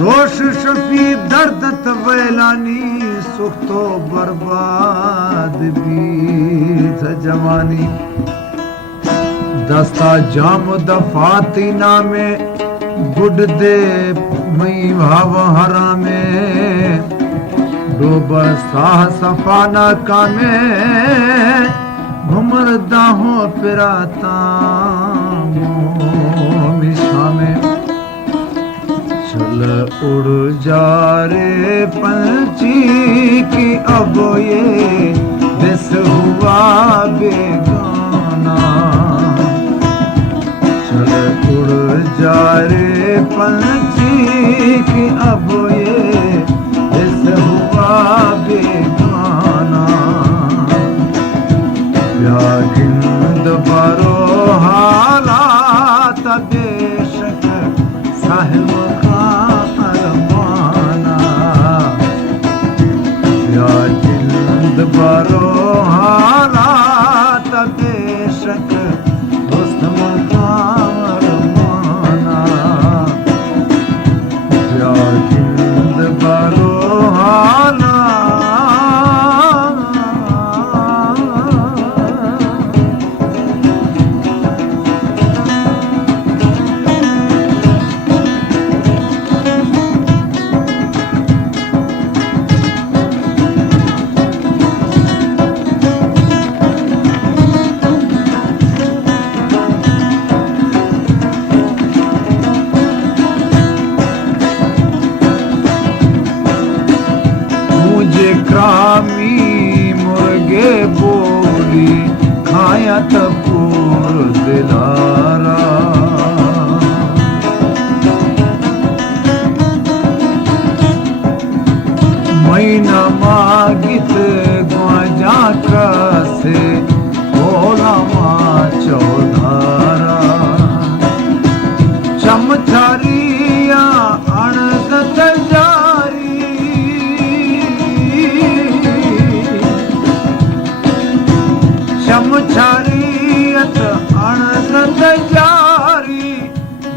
रोश शफी दर्द तवैलानी सुख तो बर्बाद बीत जवानी दस्ता जाम दफाती नामे गुड दे मई भाव हरा में डोबर साह सफाना कामे घुमर दाहो पिराता मिशा में चल उड़ जा रे पंछी की अब ये दिस हुआ बेगाना चल उड़ जा रे पंछी की अब ये दिस हुआ बेगाना या गिंद बरो हालात बेशक साहिब का अरमाना या गिंद बरो हालात बेशक दोस्त का अरमाना या गिंद बरो हालात क्रामी मुर्गे बोली खाया तपूर दिलारा महीना मागित ग्वाजा से बोला माँ चौधारा चमचारिया अणगत चमचारियत अणसत जारी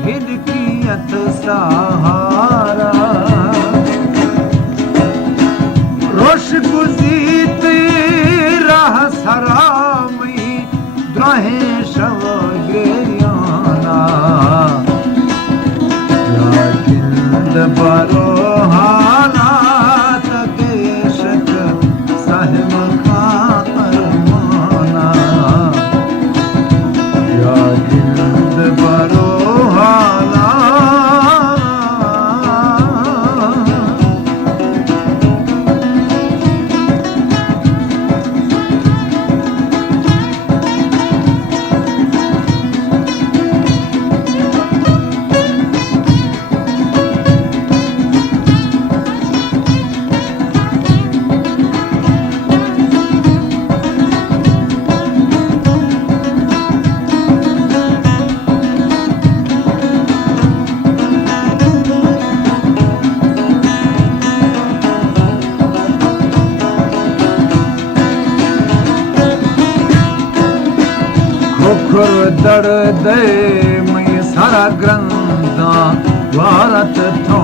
हिदकियत सहारा रोश गुजीत राह सरामी द्राहे शव गेयाना लाकिंद बरो हालात बेशक साहिब का बरो हाला दड़ दे मई सारा ग्रंथा भारत थो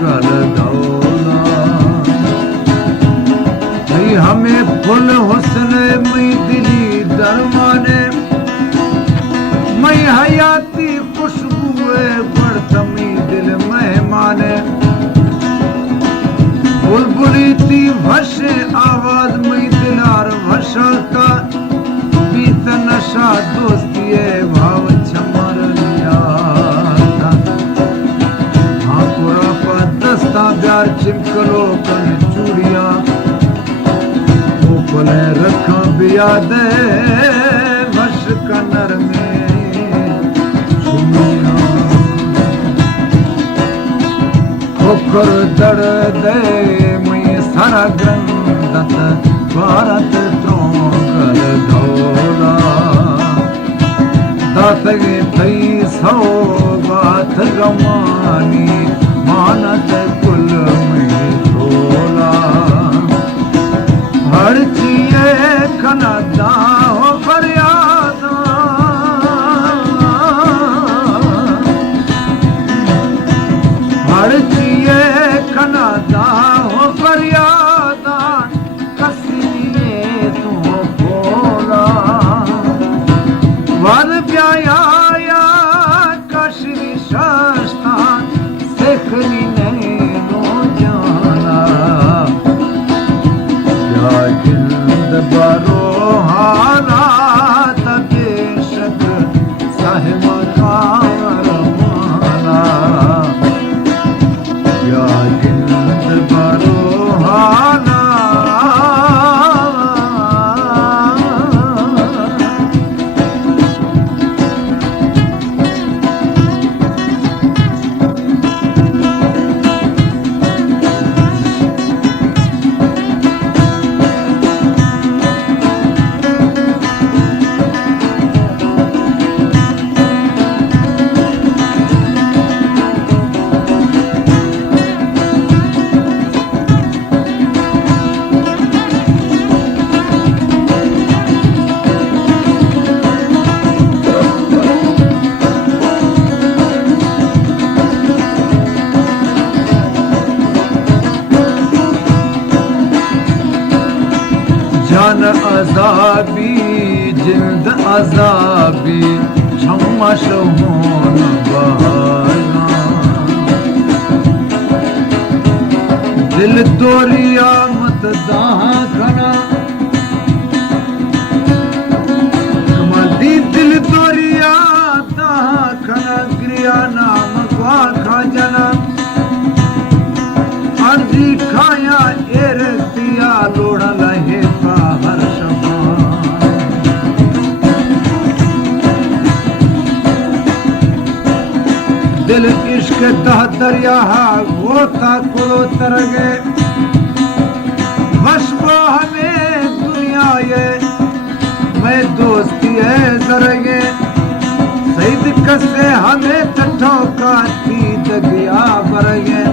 गल दौला हमें फुल हुस्न मई दिली दरमाने मई हयाती खुशबुए बढ़तमी दिल मेहमाने बुलबुली थी भशे आवाज मई दिलार भशा का बीत नशा दोस्तीए भाव छमर हाँ पूरा पर दस्ता प्यार चिमकलो कन चूड़िया ऊपले रखा बिया दे भश कनर में खोखर दड़ दे मई सारा ग्रंथ भारत त्रोंकर धोला दातगे थई सौ बात गमानी मानत कुल में धोला हर चीए खनदा हो फरियादा हर चीए अग्नि नैनो जाना या जिंद बरो हारा तबेशक साहिब कार माना या जिंद बरो हारा जान अजाबी जिंद अजाबी छमश होन बहाना दिल दोरिया मत दाखना कमादी दिल दोरिया दाखना क्रिया नाम क्वा खा जना अर्जी खाया एरतिया लोड़ा लहे हर दिल इश्क दह दरिया गोता कुलो तरगे वशबो हमें दुनिया ये मैं दोस्ती है जरगे सईद कसे हमें तठो का थी दगिया बरगे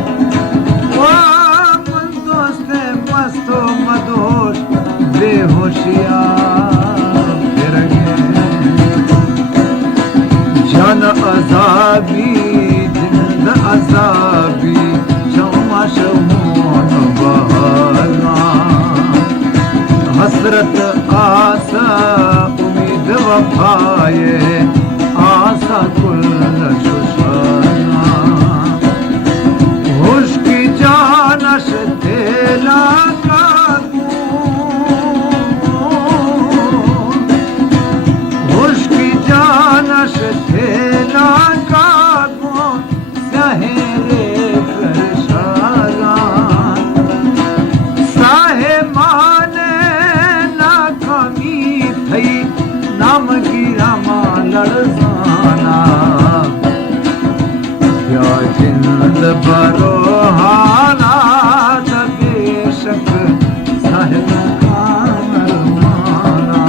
मस्तो मदहोश बेहोशिया फिर जन अजाबी जिंद अजाबी शमाश मोन बहाना हसरत आसा उम्मीद वफाए आसा कुल शुशाना होश की जानश तेला नाम गिरा लड़साना या जिंद बरो हाना बेशक साहिब कार माना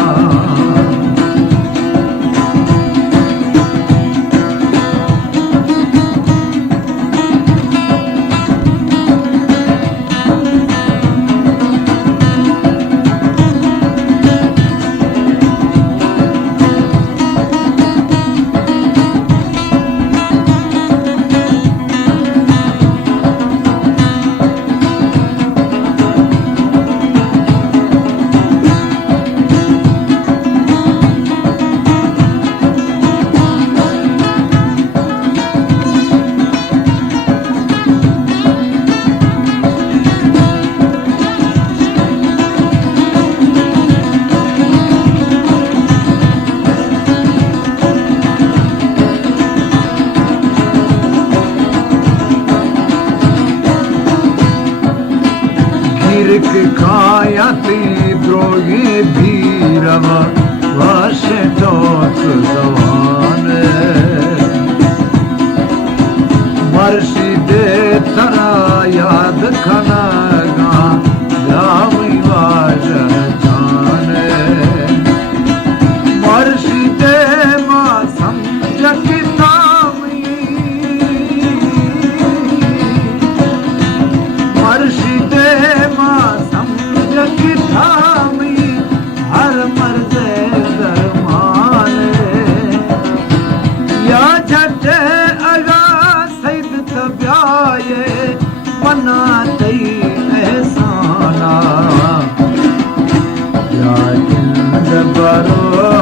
खाया ती द्रोही भीरव वश टोक जवान मर्शिदे तरा याद खनगा लावी वाज जाने मर्शिदे मा समझ किताबी मर्शिदे मा हर मर्दे दरमाने या झटे अगा सैद तब्याये बना तई एहसाना या जिंद बरो